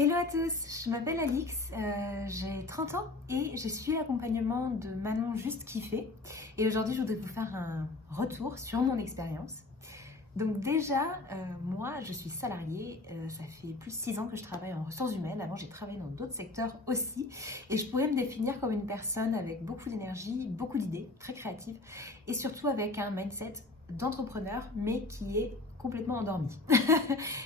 Hello à tous, je m'appelle Alix, j'ai 30 ans et j'ai suivi l'accompagnement de Manon Juste Kiffé. Et aujourd'hui, je voudrais vous faire un retour sur mon expérience. Donc déjà, moi, je suis salariée, ça fait plus de 6 ans que je travaille en ressources humaines. Avant, j'ai travaillé dans d'autres secteurs aussi. Et je pourrais me définir comme une personne avec beaucoup d'énergie, beaucoup d'idées, très créative et surtout avec un mindset d'entrepreneur, mais qui est complètement endormi.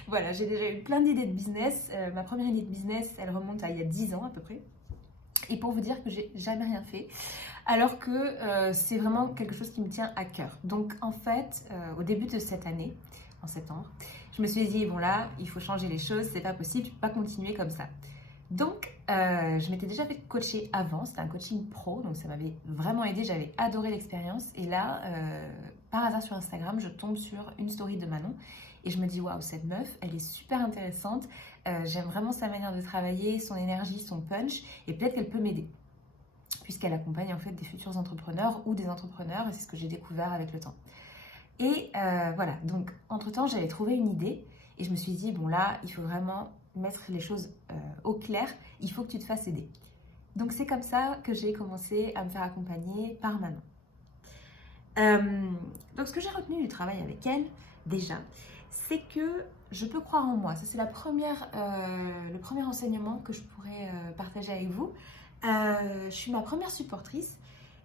Voilà, j'ai déjà eu plein d'idées de business. Ma première idée de business, elle remonte à il y a 10 ans à peu près. Et pour vous dire que j'ai jamais rien fait, alors que c'est vraiment quelque chose qui me tient à cœur. Donc en fait, au début de cette année, en septembre, je me suis dit, bon là, il faut changer les choses, c'est pas possible, je peux pas continuer comme ça. Donc, je m'étais déjà fait coacher avant, c'était un coaching pro, donc ça m'avait vraiment aidé, j'avais adoré l'expérience. Et là, par hasard sur Instagram, je tombe sur une story de Manon et je me dis, waouh, cette meuf, elle est super intéressante, j'aime vraiment sa manière de travailler, son énergie, son punch, et peut-être qu'elle peut m'aider, puisqu'elle accompagne en fait des futurs entrepreneurs ou des entrepreneurs, et c'est ce que j'ai découvert avec le temps. Et voilà, donc entre-temps, j'avais trouvé une idée et je me suis dit, bon là, il faut vraiment mettre les choses au clair, il faut que tu te fasses aider. Donc c'est comme ça que j'ai commencé à me faire accompagner par Manon. Donc ce que j'ai retenu du travail avec elle, déjà, c'est que je peux croire en moi. Ça c'est le premier enseignement que je pourrais partager avec vous. Je suis ma première supportrice.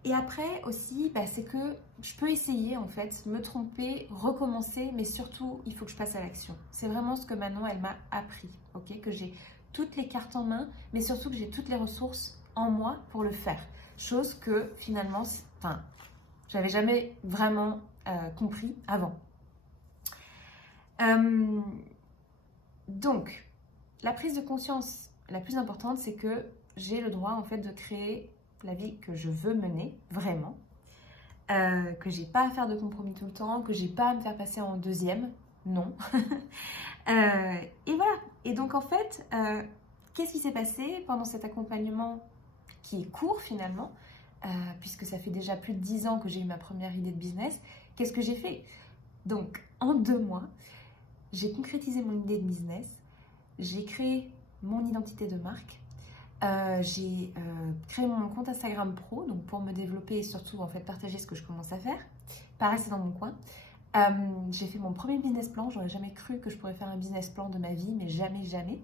Et après aussi, c'est que je peux essayer en fait, me tromper, recommencer, mais surtout, il faut que je passe à l'action. C'est vraiment ce que Manon, elle m'a appris, ok? Que j'ai toutes les cartes en main, mais surtout que j'ai toutes les ressources en moi pour le faire. Chose que finalement, enfin, j'avais jamais vraiment compris avant. Donc, la prise de conscience la plus importante, c'est que j'ai le droit en fait de créer la vie que je veux mener, vraiment. Que j'ai pas à faire de compromis tout le temps, que j'ai pas à me faire passer en deuxième, non. Et voilà. Et donc en fait, qu'est-ce qui s'est passé pendant cet accompagnement qui est court finalement, puisque ça fait déjà plus de 10 ans que j'ai eu ma première idée de business. Qu'est-ce que j'ai fait? Donc en 2 mois, j'ai concrétisé mon idée de business, j'ai créé mon identité de marque, j'ai créé mon compte Instagram pro, donc pour me développer et surtout en fait partager ce que je commence à faire, pas rester dans mon coin. J'ai fait mon premier business plan, j'aurais jamais cru que je pourrais faire un business plan de ma vie, mais jamais, jamais.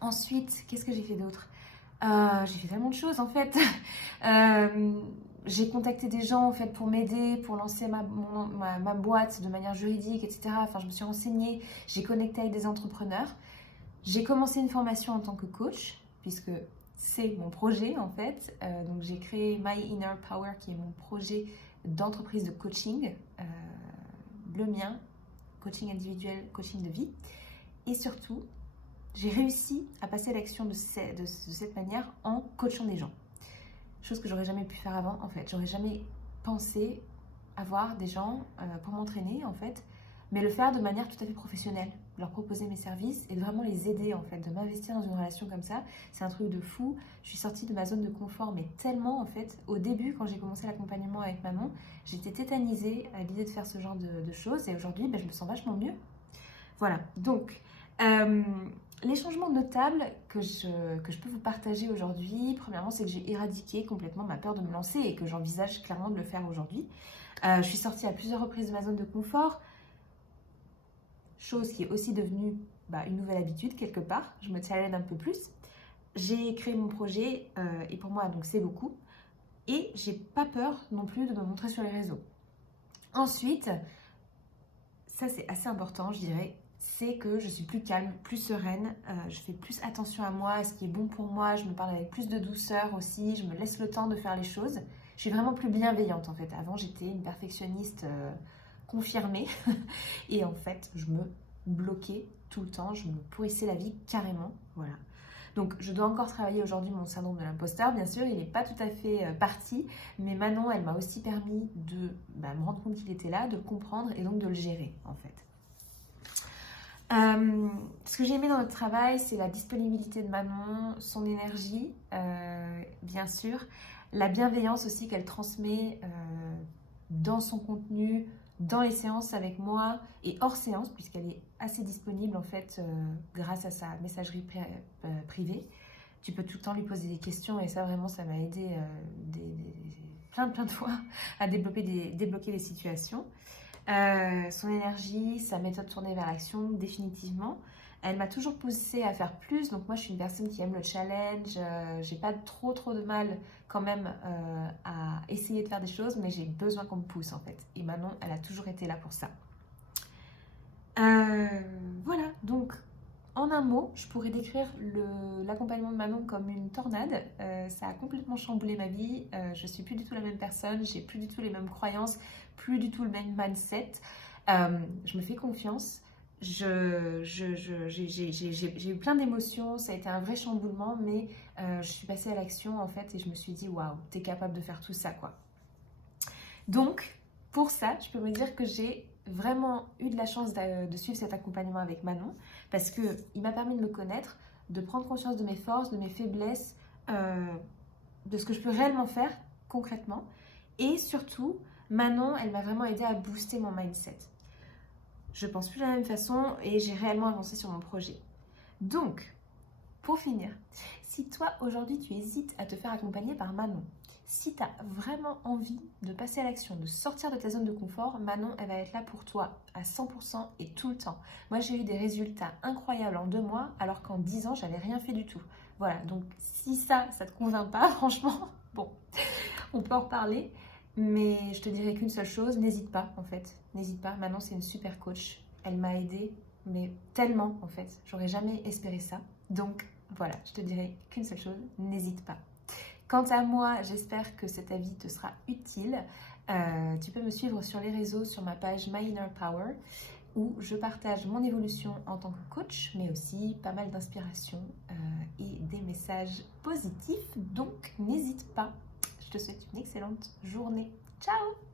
Ensuite, qu'est-ce que j'ai fait d'autre? J'ai fait tellement de choses en fait. J'ai contacté des gens en fait pour m'aider, pour lancer ma boîte de manière juridique, etc. Enfin, je me suis renseignée, j'ai connecté avec des entrepreneurs. J'ai commencé une formation en tant que coach, puisque c'est mon projet en fait. Donc j'ai créé My Inner Power, qui est mon projet d'entreprise de coaching, le mien, coaching individuel, coaching de vie. Et surtout, j'ai réussi à passer à l'action de cette manière en coachant des gens. Chose que j'aurais jamais pu faire avant en fait. J'aurais jamais pensé avoir des gens pour m'entraîner en fait, mais le faire de manière tout à fait professionnelle, leur proposer mes services et de vraiment les aider en fait, de m'investir dans une relation comme ça, c'est un truc de fou. Je suis sortie de ma zone de confort, mais tellement en fait, au début quand j'ai commencé l'accompagnement avec Manon, j'étais tétanisée à l'idée de faire ce genre de choses et aujourd'hui je me sens vachement mieux. Voilà, donc les changements notables que je peux vous partager aujourd'hui, premièrement, c'est que j'ai éradiqué complètement ma peur de me lancer et que j'envisage clairement de le faire aujourd'hui. Je suis sortie à plusieurs reprises de ma zone de confort, chose qui est aussi devenue une nouvelle habitude quelque part. Je me challenge un peu plus. J'ai créé mon projet et pour moi, donc c'est beaucoup. Et j'ai pas peur non plus de me montrer sur les réseaux. Ensuite, ça c'est assez important, je dirais, c'est que je suis plus calme, plus sereine, je fais plus attention à moi, à ce qui est bon pour moi, je me parle avec plus de douceur aussi, je me laisse le temps de faire les choses. Je suis vraiment plus bienveillante en fait. Avant j'étais une perfectionniste confirmée et en fait je me bloquais tout le temps, je me pourrissais la vie carrément, voilà. Donc je dois encore travailler aujourd'hui mon syndrome de l'imposteur, bien sûr, il n'est pas tout à fait parti, mais Manon, elle m'a aussi permis de me rendre compte qu'il était là, de le comprendre et donc de le gérer en fait. Ce que j'ai aimé dans notre travail, c'est la disponibilité de Manon, son énergie, bien sûr, la bienveillance aussi qu'elle transmet dans son contenu, dans les séances avec moi et hors séance, puisqu'elle est assez disponible en fait grâce à sa messagerie privée. Tu peux tout le temps lui poser des questions et ça vraiment ça m'a aidé plein de fois à débloquer des situations. Son énergie, sa méthode tournée vers l'action, définitivement. Elle m'a toujours poussée à faire plus, donc moi je suis une personne qui aime le challenge, j'ai pas trop de mal quand même à essayer de faire des choses, mais j'ai besoin qu'on me pousse en fait. Et Manon, elle a toujours été là pour ça. Voilà, donc en un mot, je pourrais décrire l'accompagnement de Manon comme une tornade. Ça a complètement chamboulé ma vie. Je suis plus du tout la même personne, j'ai plus du tout les mêmes croyances, plus du tout le même mindset. Je me fais confiance. J'ai eu plein d'émotions, ça a été un vrai chamboulement, mais je suis passée à l'action en fait et je me suis dit waouh, t'es capable de faire tout ça quoi. Donc, pour ça, je peux me dire que j'ai vraiment eu de la chance de suivre cet accompagnement avec Manon parce qu'il m'a permis de me connaître, de prendre conscience de mes forces, de mes faiblesses, de ce que je peux réellement faire concrètement. Et surtout, Manon, elle m'a vraiment aidé à booster mon mindset. Je pense plus de la même façon et j'ai réellement avancé sur mon projet. Donc, pour finir, si toi aujourd'hui tu hésites à te faire accompagner par Manon, si tu as vraiment envie de passer à l'action, de sortir de ta zone de confort, Manon, elle va être là pour toi à 100% et tout le temps. Moi, j'ai eu des résultats incroyables en 2 mois, alors qu'en 10 ans, j'avais rien fait du tout. Voilà, donc si ça te convainc pas, franchement, bon, on peut en reparler. Mais je te dirais qu'une seule chose, n'hésite pas en fait. N'hésite pas, Manon c'est une super coach. Elle m'a aidée, mais tellement en fait. J'aurais jamais espéré ça. Donc voilà, je te dirais qu'une seule chose, n'hésite pas. Quant à moi, j'espère que cet avis te sera utile. Tu peux me suivre sur les réseaux, sur ma page My Inner Power, où je partage mon évolution en tant que coach, mais aussi pas mal d'inspiration et des messages positifs. Donc n'hésite pas. Je te souhaite une excellente journée. Ciao!